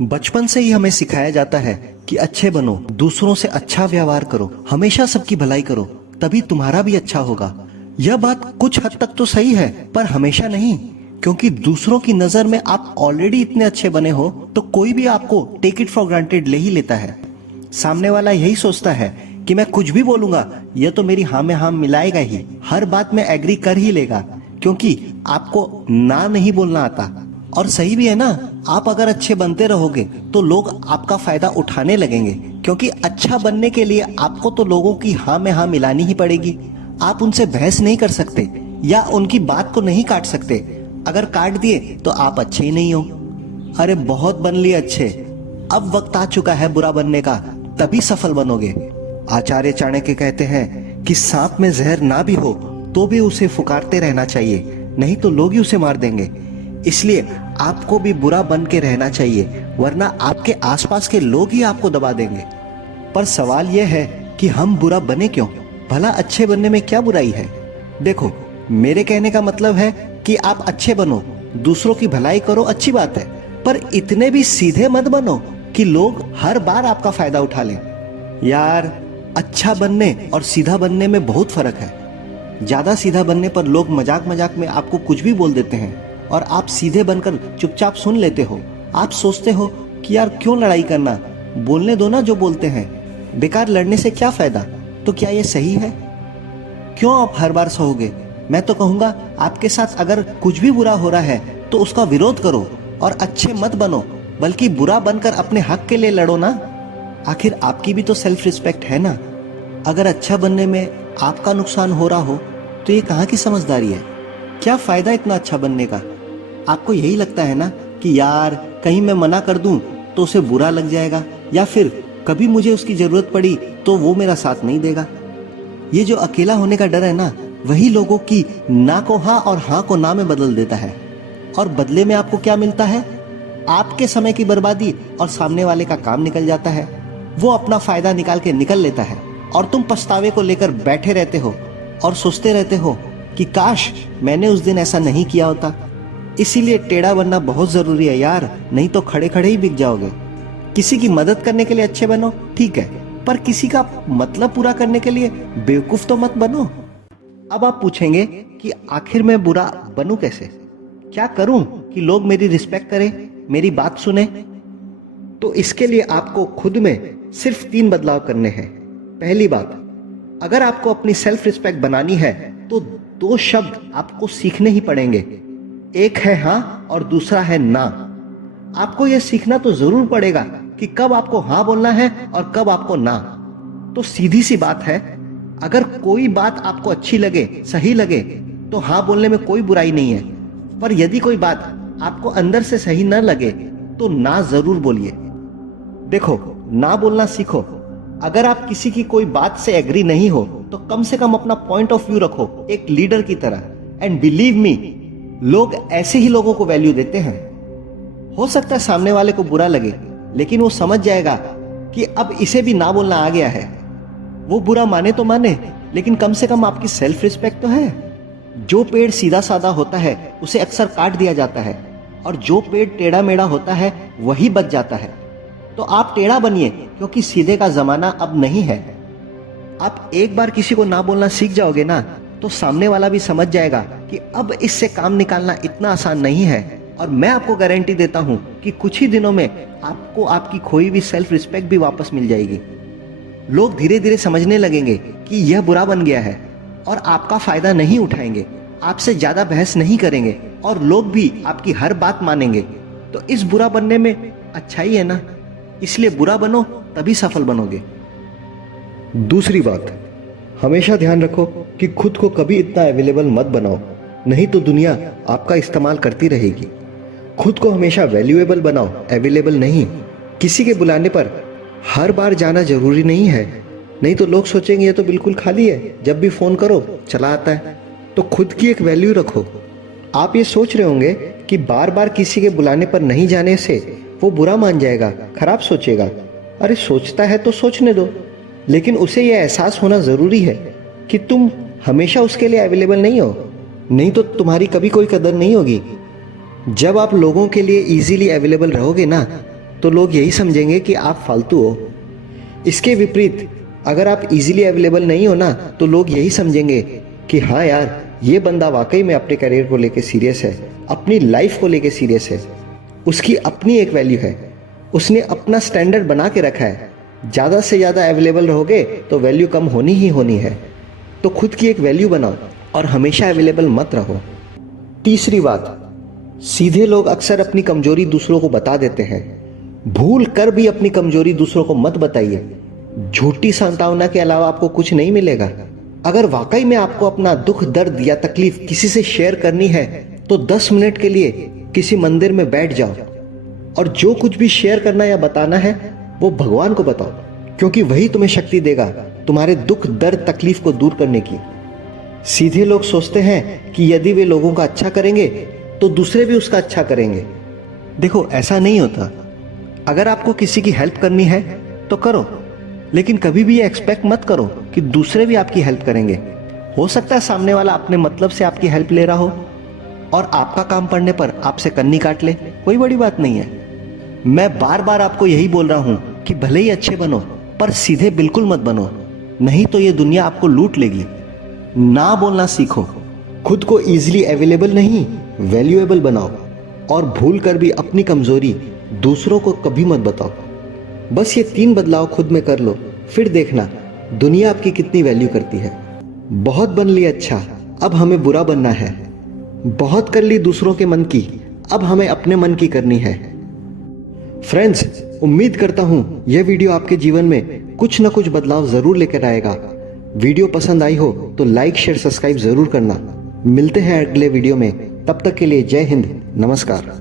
बचपन से ही हमें सिखाया जाता है कि अच्छे बनो, दूसरों से अच्छा व्यवहार करो, हमेशा सबकी भलाई करो, तभी तुम्हारा भी अच्छा होगा। यह बात कुछ हद तक तो सही है, पर हमेशा नहीं, क्योंकि दूसरों की नजर में आप ऑलरेडी इतने अच्छे बने हो तो कोई भी आपको टेक इट फॉर ग्रांटेड ले ही लेता है। सामने वाला यही सोचता है कि मैं कुछ भी बोलूंगा यह तो मेरी हाँ में हाँ मिलाएगा ही, हर बात में एग्री कर ही लेगा, क्योंकि आपको ना नहीं बोलना आता। और सही भी है ना, आप अगर अच्छे बनते रहोगे तो लोग आपका फायदा उठाने लगेंगे, क्योंकि अच्छा बनने के लिए आपको तो लोगों की हाँ में हाँ मिलानी ही पड़ेगी। आप उनसे बहस नहीं कर सकते या उनकी बात को नहीं काट सकते। अगर काट दिए तो आप अच्छे ही नहीं हो। अरे बहुत बन लिए अच्छे, अब वक्त आ चुका है बुरा बनने का, तभी सफल बनोगे। आचार्य चाणक्य कहते हैं कि सांप में जहर ना भी हो तो भी उसे फुकारते रहना चाहिए, नहीं तो लोग ही उसे मार देंगे। इसलिए आपको भी बुरा बन के रहना चाहिए, वरना आपके आसपास के लोग ही आपको दबा देंगे। पर सवाल यह है कि हम बुरा बने क्यों? भला अच्छे बनने में क्या बुराई है? देखो, मेरे कहने का मतलब है कि आप अच्छे बनो, दूसरों की भलाई करो, अच्छी बात है, पर इतने भी सीधे मत बनो कि लोग हर बार आपका फायदा उठा लें। यार, अच्छा बनने और सीधा बनने में बहुत फर्क है। ज्यादा सीधा बनने पर लोग मजाक मजाक में आपको कुछ भी बोल देते हैं और आप सीधे बनकर चुपचाप सुन लेते हो। आप सोचते हो कि यार क्यों लड़ाई करना, बोलने दो ना जो बोलते हैं, बेकार लड़ने से क्या फायदा। तो क्या ये सही है? क्यों आप हर बार सहोगे? मैं तो कहूंगा आपके साथ अगर कुछ भी बुरा हो रहा है तो उसका विरोध करो और अच्छे मत बनो, बल्कि बुरा बनकर अपने हक के लिए लड़ो ना। आखिर आपकी भी तो सेल्फ रिस्पेक्ट है ना। अगर अच्छा बनने में आपका नुकसान हो रहा हो तो ये कहाँ की समझदारी है? क्या फायदा इतना अच्छा बनने का? आपको यही लगता है ना कि यार कहीं मैं मना कर दूं तो उसे बुरा लग जाएगा, या फिर कभी मुझे उसकी जरूरत पड़ी तो वो मेरा साथ नहीं देगा। ये जो अकेला होने का डर है ना, वही लोगों की ना को हाँ और हाँ को ना में बदल देता है। और बदले में आपको क्या मिलता है? आपके समय की बर्बादी, और सामने वाले का काम निकल जाता है। वो अपना फायदा निकाल के निकल लेता है और तुम पछतावे को लेकर बैठे रहते हो और सोचते रहते हो कि काश मैंने उस दिन ऐसा नहीं किया होता। इसीलिए टेढ़ा बनना बहुत जरूरी है यार, नहीं तो खड़े खड़े ही बिक जाओगे। किसी की मदद करने के लिए अच्छे बनो, ठीक है, पर किसी का मतलब पूरा करने के लिए बेवकूफ तो मत बनो। अब आप पूछेंगे कि आखिर मैं बुरा बनूं कैसे? क्या करूं कि लोग मेरी रिस्पेक्ट करें, मेरी बात सुने? तो इसके लिए आपको खुद में सिर्फ 3 बदलाव करने हैं। पहली बात, अगर आपको अपनी सेल्फ रिस्पेक्ट बनानी है तो 2 शब्द आपको सीखने ही पड़ेंगे। एक है हाँ और दूसरा है ना। आपको यह सीखना तो जरूर पड़ेगा कि कब आपको हाँ बोलना है और कब आपको ना। तो सीधी सी बात है, अगर कोई बात आपको अच्छी लगे, सही लगे, तो हाँ बोलने में कोई बुराई नहीं है। पर यदि कोई बात आपको अंदर से सही न लगे तो ना जरूर बोलिए। देखो, ना बोलना सीखो। अगर आप किसी की कोई बात से एग्री नहीं हो तो कम से कम अपना पॉइंट ऑफ व्यू रखो, एक लीडर की तरह। एंड बिलीव मी, लोग ऐसे ही लोगों को वैल्यू देते हैं। हो सकता है सामने वाले को बुरा लगे, लेकिन वो समझ जाएगा कि अब इसे भी ना बोलना आ गया है। वो बुरा माने तो माने, लेकिन कम से कम आपकी सेल्फ रिस्पेक्ट तो है। जो पेड़ सीधा साधा होता है उसे अक्सर काट दिया जाता है, और जो पेड़ टेढ़ा मेढ़ा होता है वही बच जाता है। तो आप टेढ़ा बनिए, क्योंकि सीधे का जमाना अब नहीं है। आप एक बार किसी को ना बोलना सीख जाओगे ना, तो सामने वाला भी समझ जाएगा कि अब इससे काम निकालना इतना आसान नहीं है। और मैं आपको गारंटी देता हूं कि कुछ ही दिनों में आपको आपकी खोई हुई सेल्फ रिस्पेक्ट भी वापस मिल जाएगी। लोग धीरे धीरे समझने लगेंगे कि यह बुरा बन गया है और आपका फायदा नहीं उठाएंगे, आपसे ज्यादा बहस नहीं करेंगे, और लोग भी आपकी हर बात मानेंगे। तो इस बुरा बनने में अच्छा ही है ना। इसलिए बुरा बनो, तभी सफल बनोगे। दूसरी बात, हमेशा ध्यान रखो कि खुद को कभी इतना अवेलेबल मत बनाओ, नहीं तो दुनिया आपका इस्तेमाल करती रहेगी। खुद को हमेशा वैल्यूएबल बनाओ, अवेलेबल नहीं। किसी के बुलाने पर हर बार जाना जरूरी नहीं है, नहीं तो लोग सोचेंगे ये तो बिल्कुल खाली है, जब भी फोन करो चला आता है। तो खुद की एक वैल्यू रखो। आप ये सोच रहे होंगे कि बार बार किसी के बुलाने पर नहीं जाने से वो बुरा मान जाएगा, खराब सोचेगा। अरे सोचता है तो सोचने दो, लेकिन उसे यह एहसास होना जरूरी है कि तुम हमेशा उसके लिए अवेलेबल नहीं हो, नहीं तो तुम्हारी कभी कोई कदर नहीं होगी। जब आप लोगों के लिए इजीली अवेलेबल रहोगे ना, तो लोग यही समझेंगे कि आप फालतू हो। इसके विपरीत अगर आप इजीली अवेलेबल नहीं हो ना, तो लोग यही समझेंगे कि हाँ यार, ये बंदा वाकई में अपने करियर को लेके सीरियस है, अपनी लाइफ को लेके सीरियस है, उसकी अपनी एक वैल्यू है, उसने अपना स्टैंडर्ड बना के रखा है। ज़्यादा से ज़्यादा अवेलेबल रहोगे तो वैल्यू कम होनी ही होनी है। तो खुद की एक वैल्यू बनाओ और हमेशा अवेलेबल मत रहो। तीसरी बात, सीधे लोग अक्सर अपनी कमजोरी दूसरों को बता देते हैं। भूल कर भी अपनी कमजोरी दूसरों को मत बताइए। झूठी सांत्वना के अलावा आपको कुछ नहीं मिलेगा। अगर वाकई में आपको अपना दुख, दर्द या तकलीफ किसी से शेयर करनी है तो 10 मिनट के लिए किसी मंदिर में बैठ जाओ और जो कुछ भी शेयर करना या बताना है वो भगवान को बताओ, क्योंकि वही तुम्हें शक्ति देगा तुम्हारे दुख, दर्द, तकलीफ को दूर करने की। सीधे लोग सोचते हैं कि यदि वे लोगों का अच्छा करेंगे तो दूसरे भी उसका अच्छा करेंगे। देखो, ऐसा नहीं होता। अगर आपको किसी की हेल्प करनी है तो करो, लेकिन कभी भी ये एक्सपेक्ट मत करो कि दूसरे भी आपकी हेल्प करेंगे। हो सकता है सामने वाला अपने मतलब से आपकी हेल्प ले रहा हो और आपका काम पड़ने पर आपसे कन्नी काट ले, कोई बड़ी बात नहीं है। मैं बार बार आपको यही बोल रहा हूं कि भले ही अच्छे बनो पर सीधे बिल्कुल मत बनो, नहीं तो ये दुनिया आपको लूट लेगी। ना बोलना सीखो, खुद को इजीली अवेलेबल नहीं, वैल्यूएबल बनाओ और भूल कर भी अपनी कमजोरी दूसरों को कभी मत बताओ। बस ये 3 बदलाव खुद में कर लो, फिर देखना दुनिया आपकी कितनी वैल्यू करती है। बहुत बन लिया अच्छा, अब हमें बुरा बनना है। बहुत कर ली दूसरों के मन की, अब हमें अपने मन की करनी है। फ्रेंड्स, उम्मीद करता हूं यह वीडियो आपके जीवन में कुछ न कुछ बदलाव जरूर लेकर आएगा। वीडियो पसंद आई हो तो लाइक, शेयर, सब्सक्राइब जरूर करना। मिलते हैं अगले वीडियो में, तब तक के लिए जय हिंद, नमस्कार।